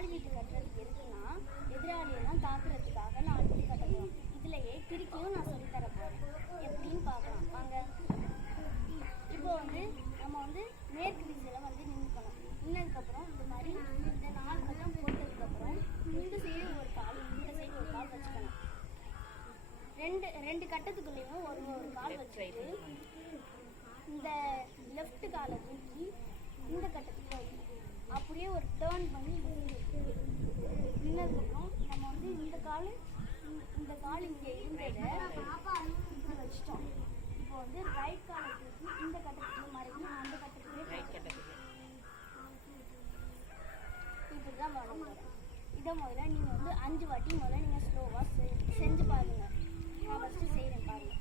4 வீட்டு கட்டுறதுக்கு எதுக்குன்னா எதிராளியெல்லாம் தாக்குறதுக்காக 4 வீட்டு கட்டணும். இதுலயே கிறுக்கியும் நான் சொல்லித்தர போறேன். எப்படின்னு பார்க்கலாம் வாங்க. இப்போ நம்ம மேற்கு திசையில நின்றுக்கணும். நின்னதுக்கப்புறம் இந்த மாதிரி இந்த 4 கட்டம் போட்டதுக்கப்புறம் இந்த சைடு ஒரு கால் இந்த சைடு ஒரு கால் வச்சுக்கணும். ரெண்டு கட்டத்துக்குள்ளேயும் ஒரு கால் வச்சுட்டு இந்த லெஃப்ட் காலை தூக்கி இந்த கட்டத்துக்கு வைக்கணும். அப்படியே ஒரு டேர்ன் பண்ணி நின்னதுக்கப்புறம் நம்ம இந்த கால் இங்கே இருந்ததை இப்படி வச்சுட்டோம். இப்போ ரைட் காலை தூக்கி இந்த கட்டத்துக்கு மறுபடியும் அந்த கட்டத்துக்கு இப்படிதான் வரணும். இதை முதல்ல நீங்கள் 5 வாட்டி முதல்ல நீங்கள் ஸ்லோவாக செஞ்சு பாருங்க. நான் ஃபஸ்ட்டு செய்கிறேன் பாருங்க.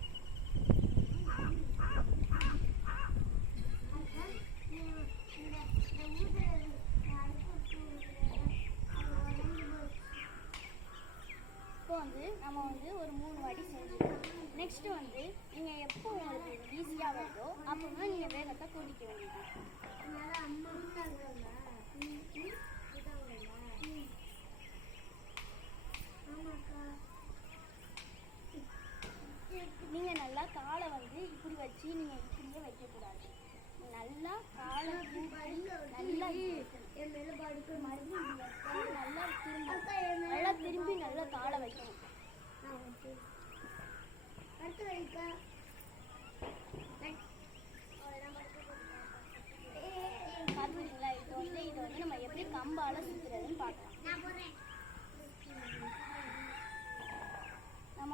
இப்போ நம்ம ஒரு 3 வாட்டி செஞ்சுக்கணும். நெக்ஸ்ட்டு நீங்கள் எப்போ உங்களுக்கு ஈஸியாக வருதோ அப்போ தான் நீங்கள் வேகத்தை கூட்டிக்க வேண்டியது. நீங்கள் நல்லா காலை இப்படி வச்சு நீங்கள் இப்படியே வைக்கக்கூடாது. நல்லா காலை நல்லா நல்லா திரும்பி நல்லா காலை வைக்கணும். பார்த்துக்கிங்களா? இது நம்ம எப்படி கம்பால சுற்றுறதுன்னு பார்க்கலாம். நம்ம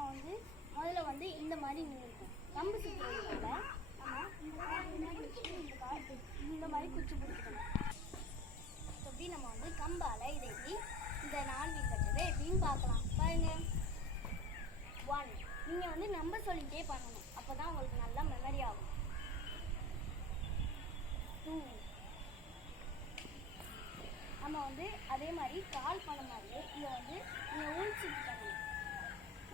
முதல்ல இந்த மாதிரி நின்றுருக்கோம். கம்பு சுற்றுறதுனால இந்த மாதிரி குச்சி பிடிக்கணும். எப்படி நம்ம கம்பால இதை இந்த 4 வீல் கட்டுறது எப்படின்னு பார்க்கலாம் பாருங்க. 1 நீங்கள் நம்பர் சொல்லிகிட்டே பண்ணணும். அப்போ தான் உங்களுக்கு நல்லா மெமரி ஆகும். 2 நம்ம அதே மாதிரி கால் பண்ண மாதிரியே இதை நீங்கள் உள் சுத்து பண்ணணும்.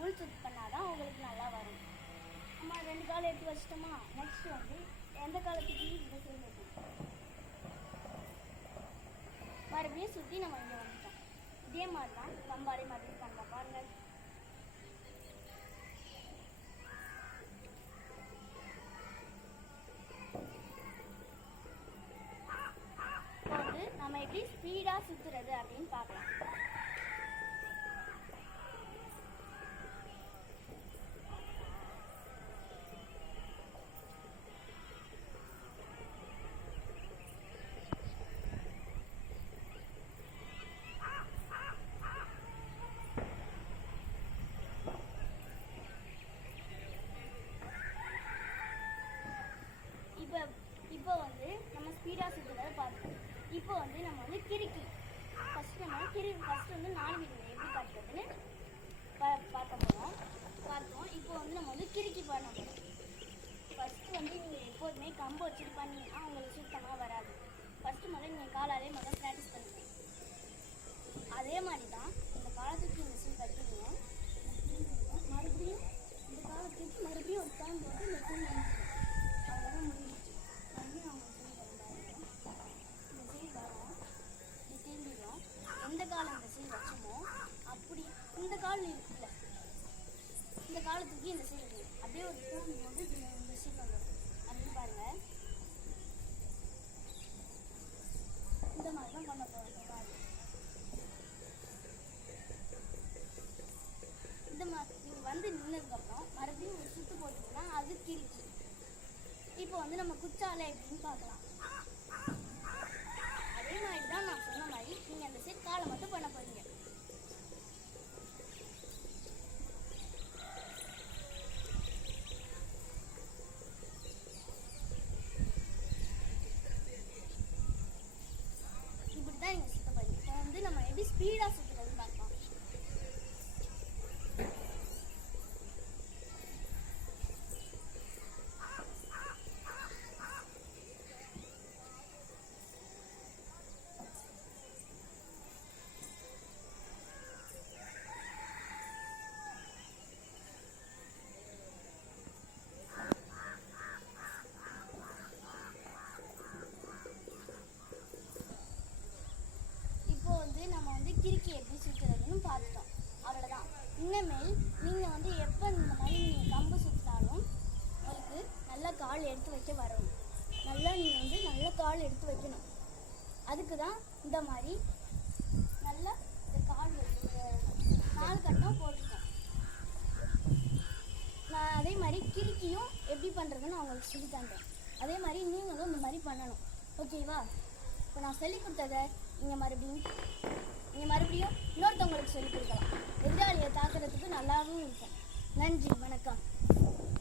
உள் சுத்து பண்ணாதான் உங்களுக்கு நல்லா வரும். நம்ம 2 கால் எடுத்து வச்சிட்டோமா? நெக்ஸ்ட் எந்த காலத்துக்கு இந்த சைடு வைக்கணும். மறுபடியும் சுற்றி நம்ம இங்கே வந்துட்டோம். இதே மாதிரி தான் கம்பாலே மாதிரி பண்ண பாருங்க. நம்ம எப்படி ஸ்பீடாக சுற்றுறது அப்படின்னு பார்க்கலாம். இப்போ நம்ம ஸ்பீடாக சுற்றுறதை பார்த்தோம். இப்போ நம்ம கிறுக்கி ஃபஸ்ட்டு 4 வீடு எப்படி பார்க்குறதுன்னு பார்த்தோம். இப்போ நம்ம கிறுக்கி பண்ண போகிறோம். ஃபஸ்ட்டு நீங்கள் எப்போதுமே கம்பு வச்சுட்டு பண்ணிங்கன்னா உங்களுக்கு சுத்தமாக வராது. ஃபஸ்ட்டு நீங்கள் காலாலே ப்ராக்டிஸ் பண்ணுங்க. அதே மாதிரி தான் இந்த காலத்துக்கு மிஷின் கட்டுவீங்க. மறுபடியும் இந்த காலத்துக்கு மறுபடியும் ஒரு டைம் போட்டு மிஷின் அவ்வளோதான் முடிஞ்சிச்சு. மறுபடியும் அவங்க திரும்பிடும். எந்த காலம் இந்த சீல் வச்சோமோ அப்படி இந்த கால் இருக்குல்ல, இந்த காலத்துக்கு இந்த சீல் இருக்கு. அப்படியே ஒரு ஃபோன் இந்த சீல் வந்துடும். அப்படின்னு பாருங்க. இந்த மாதிரி தான் பண்ண போகிறோம். இந்த மாதிரி நீங்கள் நின்னதுக்கப்புறம் மறுபடியும் ஒரு சுற்று போட்டிங்கன்னா அது கிழிச்சு. இப்போ நம்ம குச்சாலை எப்படின்னு பார்க்கலாம். அதே மாதிரி தான் நான் சொன்ன மாதிரி நீங்கள் அந்த சைட் காலை மட்டும் பண்ண போறீங்க. இப்படிதான் நீங்கள் சுத்த போறீங்க. இப்போ நம்ம எப்படி ஸ்பீடாக சுற்றுறதுன்னு பார்க்கலாம். இனிமேல் நீங்கள் வந்து எப்போ இந்த மாதிரி நீங்கள் கம்பு சுற்றினாலும் உங்களுக்கு நல்ல கால் எடுத்து வைக்க வரணும். நீங்கள் வந்து நல்ல கால் எடுத்து வைக்கணும். அதுக்கு தான் இந்த மாதிரி நல்லா இந்த கால் 4 கட்டம் போட்டிருக்கேன். நான் அதே மாதிரி கிறுக்கியும் எப்படி பண்ணுறதுன்னு அவங்களுக்கு சொல்லி தந்தேன். அதே மாதிரி நீங்களும் இந்த மாதிரி பண்ணணும். ஓகேவா? இப்போ நான் சொல்லிக் கொடுத்ததை நீங்கள் மறுபடியும் இன்னொருத்தவங்களுக்கு சொல்லிக் கொடுக்கலாம். எதிராளியை தாக்குறதுக்கு நல்லாவும் இருக்கும். நன்றி, வணக்கம்.